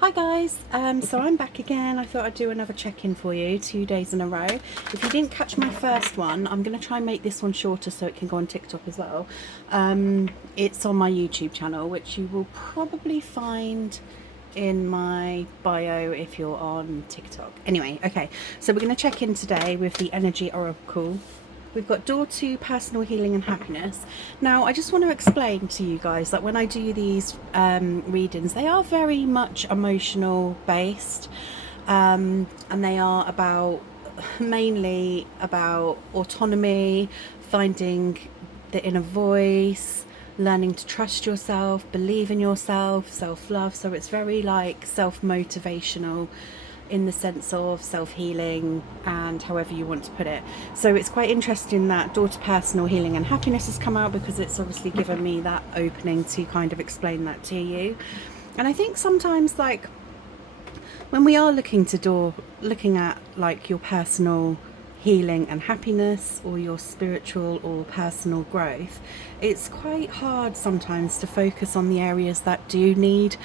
Hi guys, so I'm back again. I thought I'd do another check-in for you 2 days in a row. If you didn't catch my first one, I'm going to try and make this one shorter so it can go on TikTok as well. It's on my YouTube channel, which you will probably find in my bio if you're on TikTok. Anyway, okay, so we're going to check in today with the Energy Oracle. We've got door to personal healing and happiness. Now, I just want to explain to you guys that when I do these readings, they are very much emotional based, and they are about mainly about autonomy, finding the inner voice, learning to trust yourself, believe in yourself, self-love. So it's very like self-motivational in the sense of self-healing and however you want to put it. So it's quite interesting that door to personal healing and happiness has come out, because it's obviously given me that opening to kind of explain that to you. And I think sometimes, like, when we are looking at like your personal healing and happiness, or your spiritual or personal growth, it's quite hard sometimes to focus on the areas that do need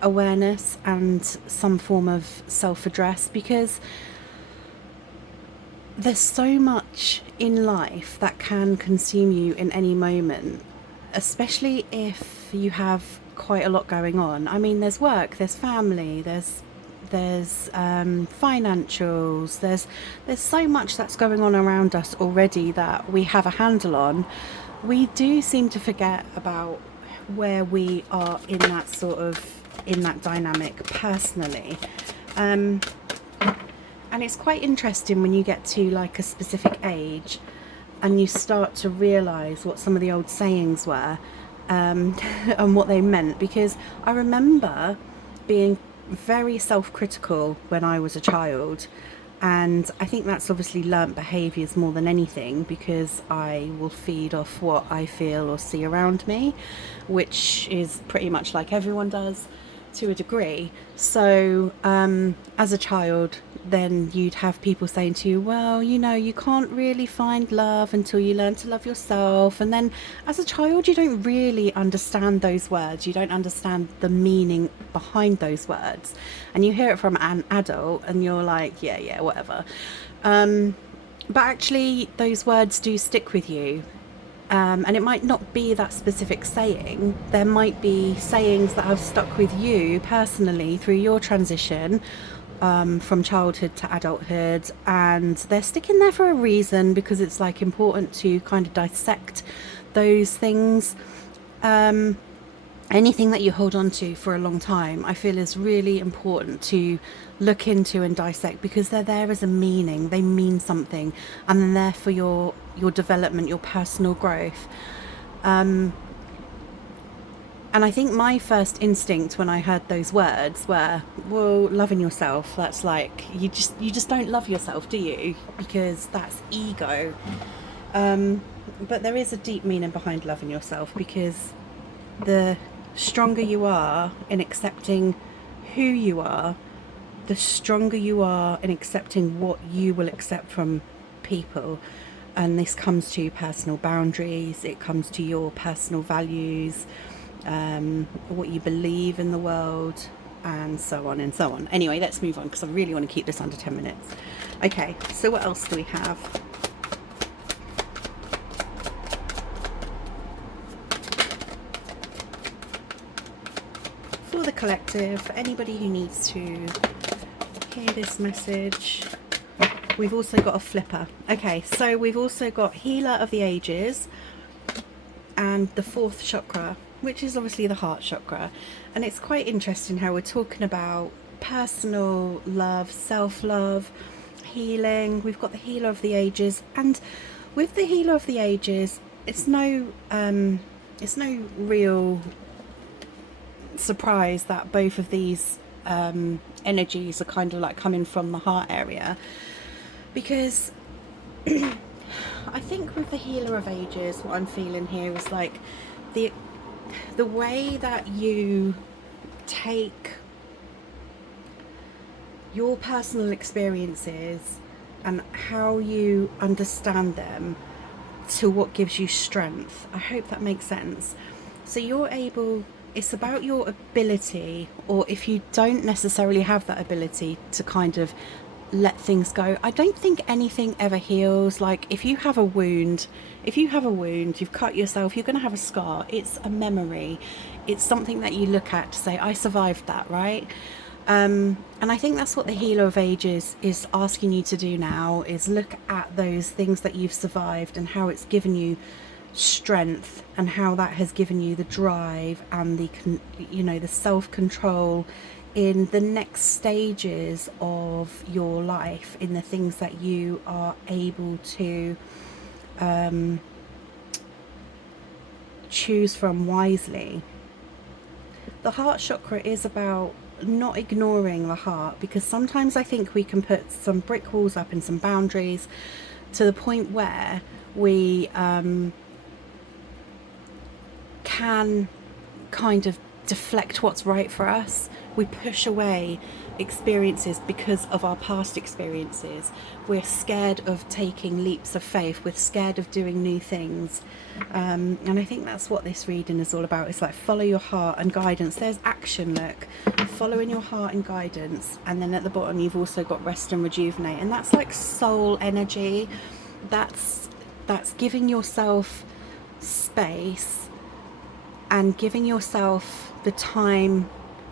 awareness and some form of self-address, because there's so much in life that can consume you in any moment, especially if you have quite a lot going on. I mean, there's work, there's family, there's financials, there's so much that's going on around us already that we have a handle on. We do seem to forget about where we are in that dynamic personally. And it's quite interesting when you get to like a specific age and you start to realize what some of the old sayings were, and what they meant, because I remember being very self-critical when I was a child, and I think that's obviously learnt behaviours more than anything, because I will feed off what I feel or see around me, which is pretty much like everyone does to a degree. So as a child, then you'd have people saying to you, well, you know, you can't really find love until you learn to love yourself. And then as a child, you don't really understand those words, you don't understand the meaning behind those words, and you hear it from an adult and you're like, yeah, whatever. But actually those words do stick with you. And it might not be that specific saying. There might be sayings that have stuck with you personally through your transition, from childhood to adulthood, and they're sticking there for a reason, because it's like important to kind of dissect those things. Anything that you hold on to for a long time, I feel is really important to look into and dissect, because they're there as a meaning. They mean something, and they're there for your development, your personal growth. And I think my first instinct when I heard those words were, well, loving yourself, that's like, you just don't love yourself, do you? Because that's ego. But there is a deep meaning behind loving yourself, because the stronger you are in accepting who you are, the stronger you are in accepting what you will accept from people. And this comes to personal boundaries, it comes to your personal values, what you believe in the world, and so on and so on. Anyway, let's move on, because I really want to keep this under 10 minutes. Okay, so what else do we have? For the collective, for anybody who needs to hear this message, we've also got a flipper. Okay, so we've also got Healer of the Ages and the fourth chakra, which is obviously the heart chakra. And it's quite interesting how we're talking about personal love, self-love, healing. We've got the Healer of the Ages, and with the Healer of the Ages, it's no real surprise that both of these energies are kind of like coming from the heart area, because I think with the Healer of Ages, what I'm feeling here is like the way that you take your personal experiences and how you understand them to what gives you strength. I hope that makes sense. So you're able it's about your ability, or if you don't necessarily have that ability to kind of let things go. I don't think anything ever heals. Like if you have a wound, you've cut yourself, you're going to have a scar. It's a memory. It's something that you look at to say, I survived that, right? And I think that's what the Healer of Ages is asking you to do now, is look at those things that you've survived and how it's given you strength, and how that has given you the drive and the self-control in the next stages of your life, in the things that you are able to choose from wisely. The heart chakra is about not ignoring the heart, because sometimes I think we can put some brick walls up and some boundaries to the point where we can kind of deflect what's right for us. We push away experiences because of our past experiences. We're scared of taking leaps of faith. We're scared of doing new things. And I think that's what this reading is all about. It's like follow your heart and guidance. There's action, look. Following your heart and guidance. And then at the bottom you've also got rest and rejuvenate. And that's like soul energy. That's giving yourself space and giving yourself the time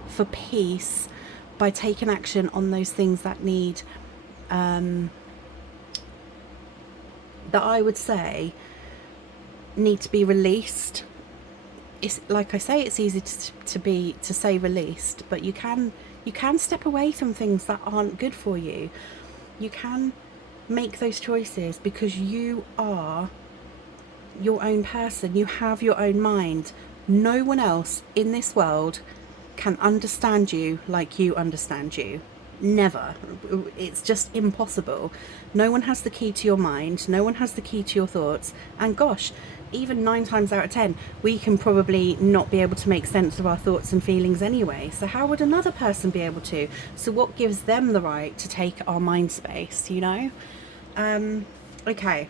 for peace by taking action on those things that need, that I would say need to be released. It's like I say, it's easy to say released, but you can step away from things that aren't good for you. You can make those choices because you are your own person. You have your own mind. No one else in this world can understand you like you understand you. Never. It's just impossible. No one has the key to your mind. No one has the key to your thoughts. And gosh, even 9 times out of 10, we can probably not be able to make sense of our thoughts and feelings anyway. So how would another person be able to? So what gives them the right to take our mind space, you know? Okay,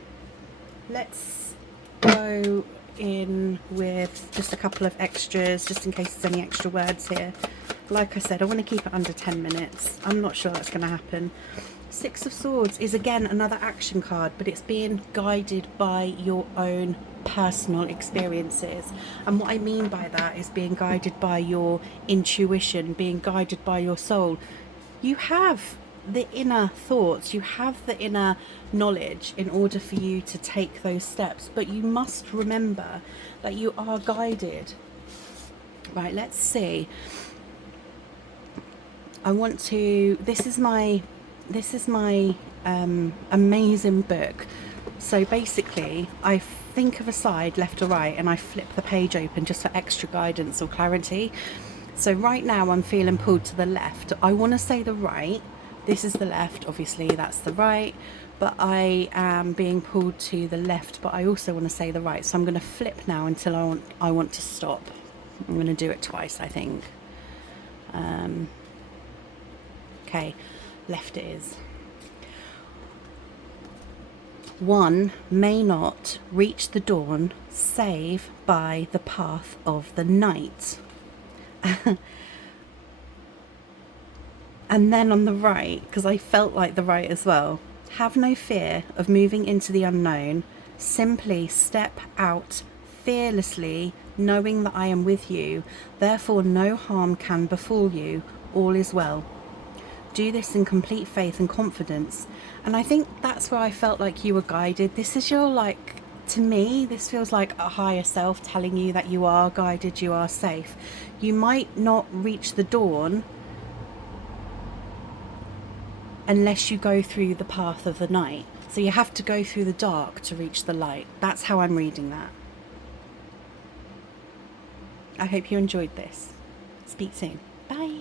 let's go in with just a couple of extras, just in case there's any extra words here. Like I said, I want to keep it under 10 minutes. I'm not sure that's going to happen. Six of Swords is again another action card, but it's being guided by your own personal experiences. And what I mean by that is being guided by your intuition, being guided by your soul. You have the inner thoughts, you have the inner knowledge in order for you to take those steps, but you must remember that you are guided. Right, let's see. I want to, this is my amazing book. So basically I think of a side left or right and I flip the page open just for extra guidance or clarity. So right now I'm feeling pulled to the left. I want to say the right. This is the left, obviously that's the right, but I am being pulled to the left, but I also want to say the right. So I'm going to flip now until I want to stop. I'm going to do it twice, I think. Okay, left it is. One may not reach the dawn save by the path of the night. And then on the right, because I felt like the right as well, have no fear of moving into the unknown. Simply step out fearlessly, knowing that I am with you. Therefore no harm can befall you. All is well. Do this in complete faith and confidence. And I think that's where I felt like you were guided. This is your, like, to me, this feels like a higher self telling you that you are guided, you are safe. You might not reach the dawn unless you go through the path of the night. So you have to go through the dark to reach the light. That's how I'm reading that. I hope you enjoyed this. Speak soon. Bye.